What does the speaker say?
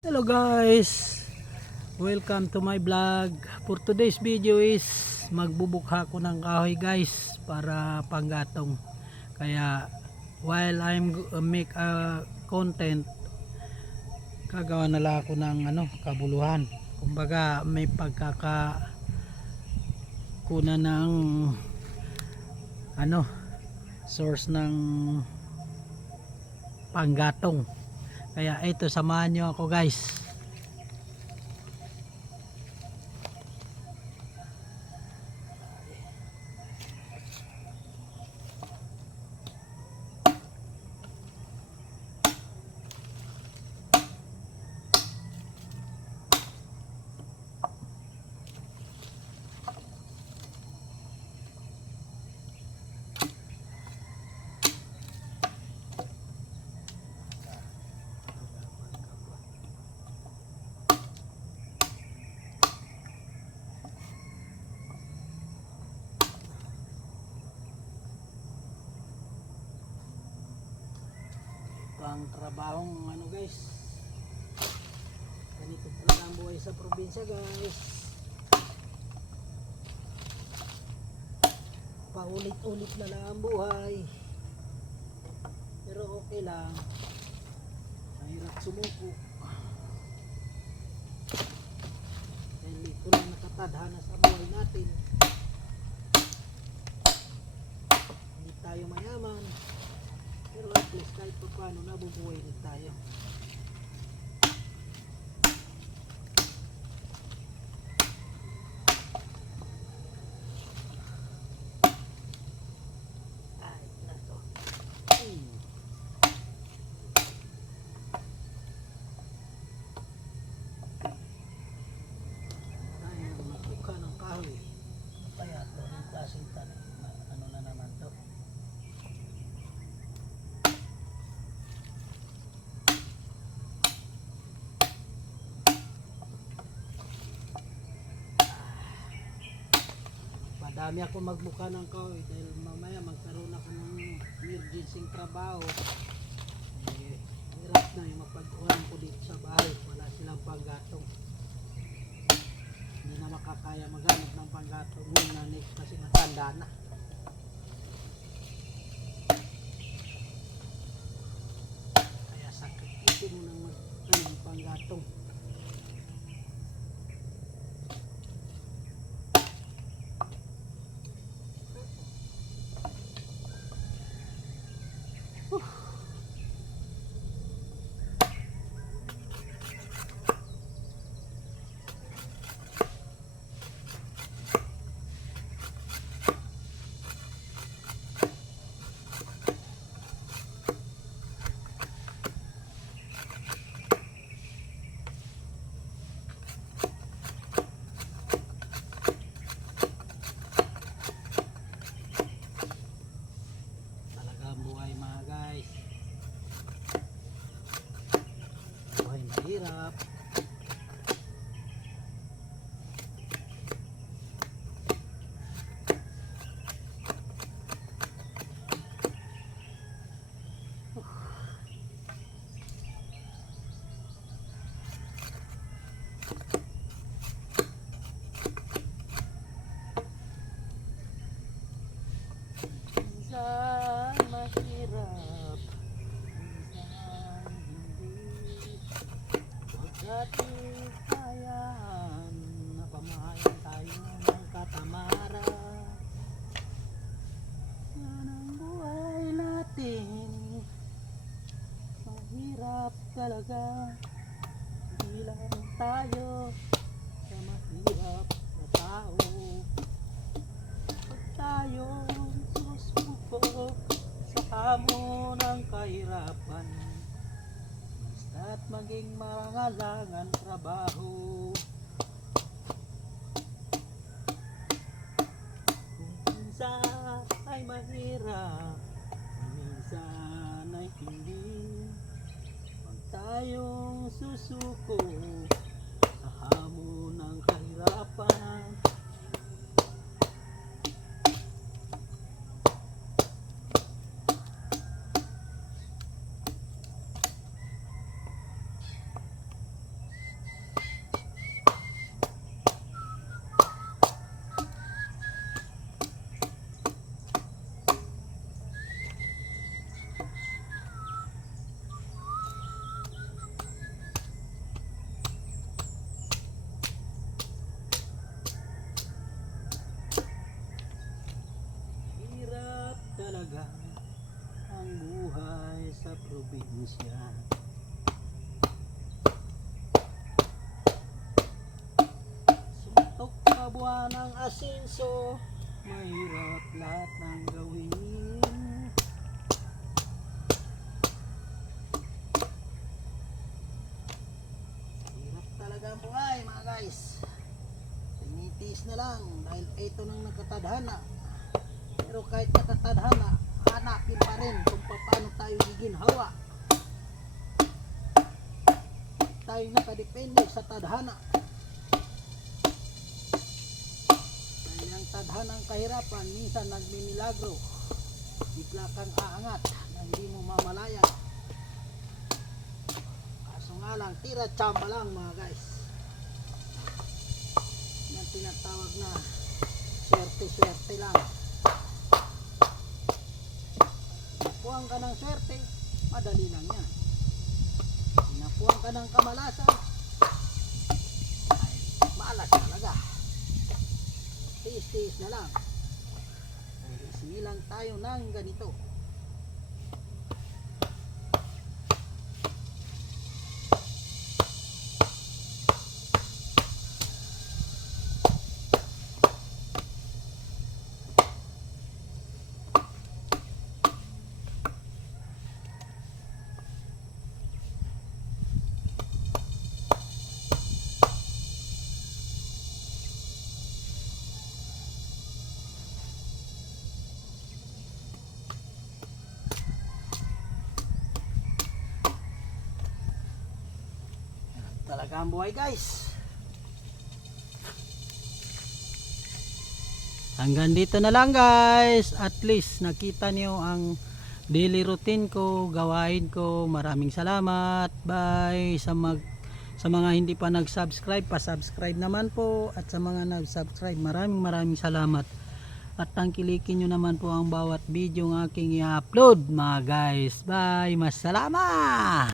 Hello guys, welcome to my vlog. For today's video is magbubukha ko ng kahoy guys para panggatong. Kaya while I'm make a content, kagawa na lang ako ng kabuluhan. Kumbaga may pagkaka kuna ng source ng panggatong. Kaya ito, samahan nyo ako guys. Ang trabahong guys, ganito talaga ang buhay sa probinsya guys, paulit-ulit na lang ang buhay, pero okay lang, mahirap sumuko dahil ito lang nakatadhana sa buhay natin. Hindi tayo mayaman, pero at least kahit pa paano nabubuhay rin tayo. Ay, nato. Tayo magbuka ng kahoy. Kaya ito, yung klaseng tanim, ano na naman to. Madami ako magbuka ng kahoy dahil mamaya magkaroon ako ng emergency trabaho. Hirap na yung mapag-uwan ko dito sa bahay, wala silang panggatong. Hindi na makakaya maghanap ng panggatong muna kasi natanda na. Kaya sakripisyo mo nang mag panggatong. Hirap. Minsan mahirap, minsan hindi. Ating kayaan na pamahain tayo ng katamaran. Yan ang buhay natin, mahirap talaga. Hindi lang tayo sa mahirap na tao. Pag tayong susubok sa hamon ng kahirapan, at maging marangalangan trabaho. Kung minsan ay mahirap, minsan ay hindi, huwag tayong susuko sa hamon ng kahirapan. buwan ng asenso, mahirap lahat ng gawin. Hirap talaga ang buhay mga guys. Tinitiis na lang dahil ito nang nakatadhana. Pero kahit nakatadhana, hanapin pa rin kung paano tayo giginhawa. Tayo nakadepende sa tadhana. Dahil ang tadhanang kahirapan minsan nagmimilagro. Bigla kang aangat na hindi mo mamalayan. Kaso nga lang, tira tsamba lang mga guys. Yan tinatawag na swerte-swerte lang. Napuang ka ng swerte, madali lang yan. Napuang ka ng kamalasan, ay malas talaga. Tiis-tiis na lang. Isilang tayo ng ganito. Talaga ang buhay guys. Hanggang dito na lang guys. At least nakita niyo ang daily routine ko, gawain ko. Maraming salamat. Bye sa mga hindi pa nag-subscribe, pa-subscribe naman po. At sa mga nag-subscribe, maraming salamat. At tangkilikin nyo naman po ang bawat video ng aking i-upload mga guys. Bye. Masalama.